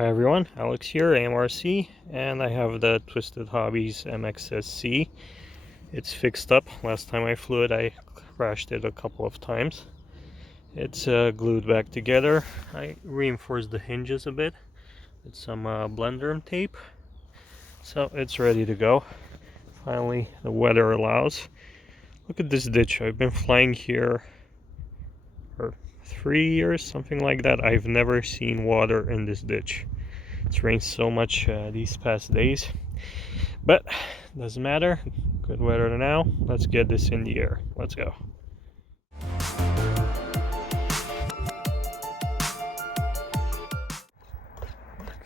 Hi everyone, Alex here, AMRC, and I have the Twisted Hobbies MXS-C. It's fixed up. Last time I flew it, I crashed it a couple of times. It's glued back together. I reinforced the hinges a bit with some blender tape, so it's ready to go. Finally, the weather allows. Look at this ditch. I've been flying here for 3 years, something like that. I've never seen water in this ditch. It's rained so much these past days, but doesn't matter. Good weather now. Let's get this in the air. Let's go.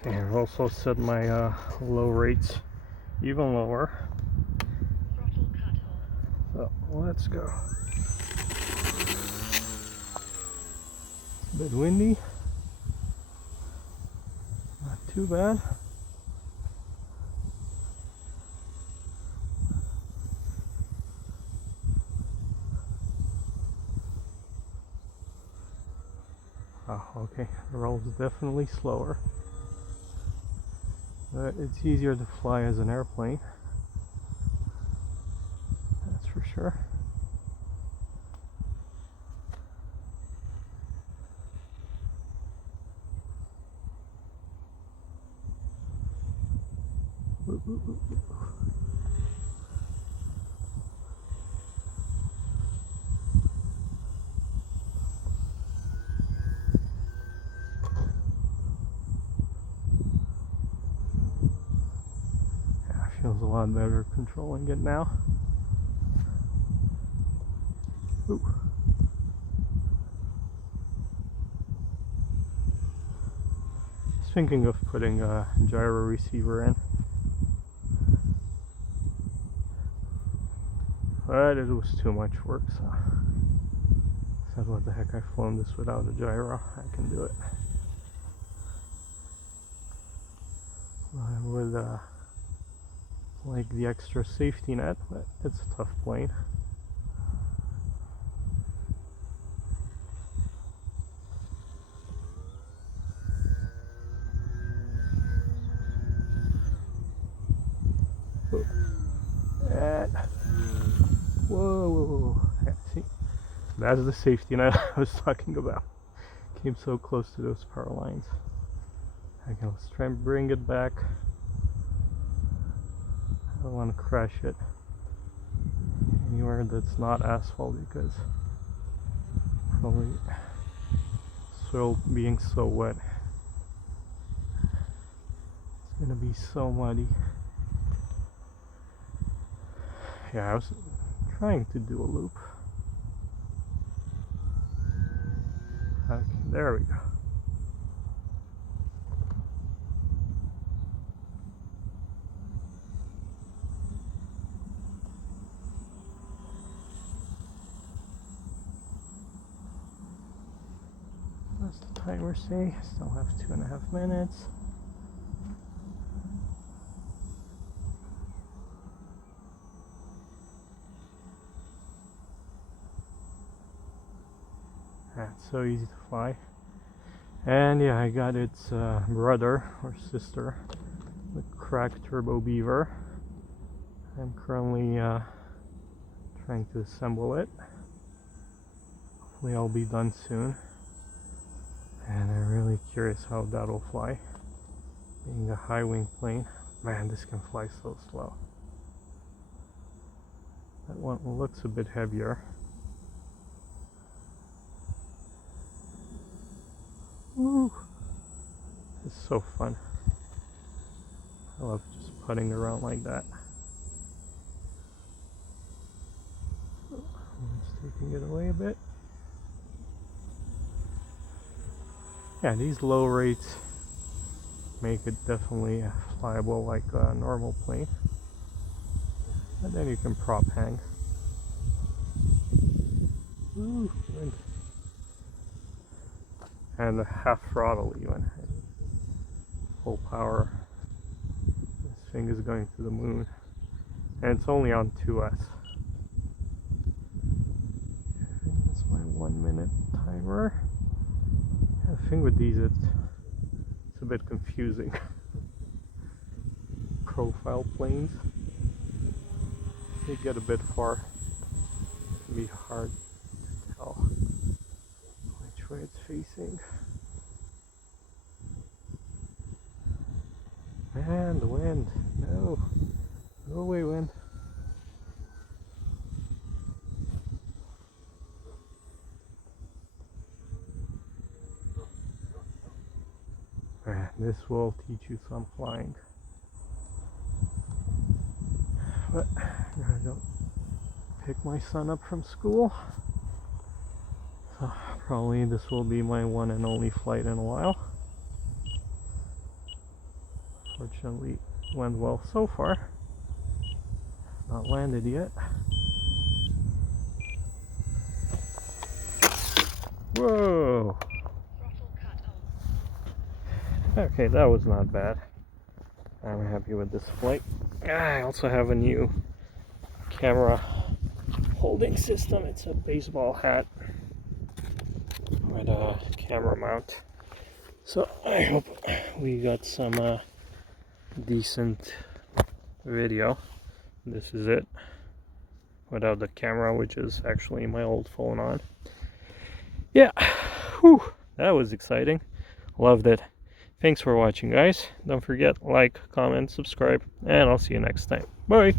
Okay, I've also set my low rates even lower. So let's go. A bit windy. Not too bad. Oh, okay. The roll is definitely slower, but it's easier to fly as an airplane. That's for sure. Ooh, ooh, ooh, ooh. Feels a lot better controlling it now. Ooh. Just thinking of putting a gyro receiver in, but it was too much work, so I said, what the heck, I've flown this without a gyro, I can do it. I would like the extra safety net, but it's a tough plane. And whoa, whoa, whoa. Yeah, see, that's the safety net I was talking about. Came so close to those power lines. Okay, let's try and bring it back. I don't want to crash it anywhere that's not asphalt, because probably soil being so wet, it's gonna be so muddy. Yeah, I was trying to do a loop. Okay, there we go. What's the timer say? Still have 2.5 minutes. That's so easy to fly. And yeah, I got its brother or sister, the cracked turbo beaver. I'm currently trying to assemble it. Hopefully I'll be done soon. And I'm really curious how that'll fly. Being a high wing plane, man, this can fly so slow. That one looks a bit heavier. Woo! It's so fun. I love just putting around like that. I'm just taking it away a bit. Yeah, these low rates make it definitely flyable like a normal plane. And then you can prop hang. Ooh, wind. And a half throttle even. Full power. This thing is going to the moon. And it's only on 2S. That's my 1 minute timer. The thing with these, it's a bit confusing. Profile planes. They get a bit far. It can be hard to tell which way it's facing. Man, the wind. No. Go away, wind. This will teach you some flying. But I'm gonna go pick my son up from school. So probably this will be my one and only flight in a while. Fortunately, went well so far. Not landed yet. Whoa! Okay, that was not bad. I'm happy with this flight. I also have a new camera holding system. It's a baseball hat with a camera mount. So I hope we got some decent video. This is it without the camera, which is actually my old phone on. Yeah, whew, that was exciting. Loved it. Thanks for watching, guys. Don't forget, like, comment, subscribe, and I'll see you next time. Bye!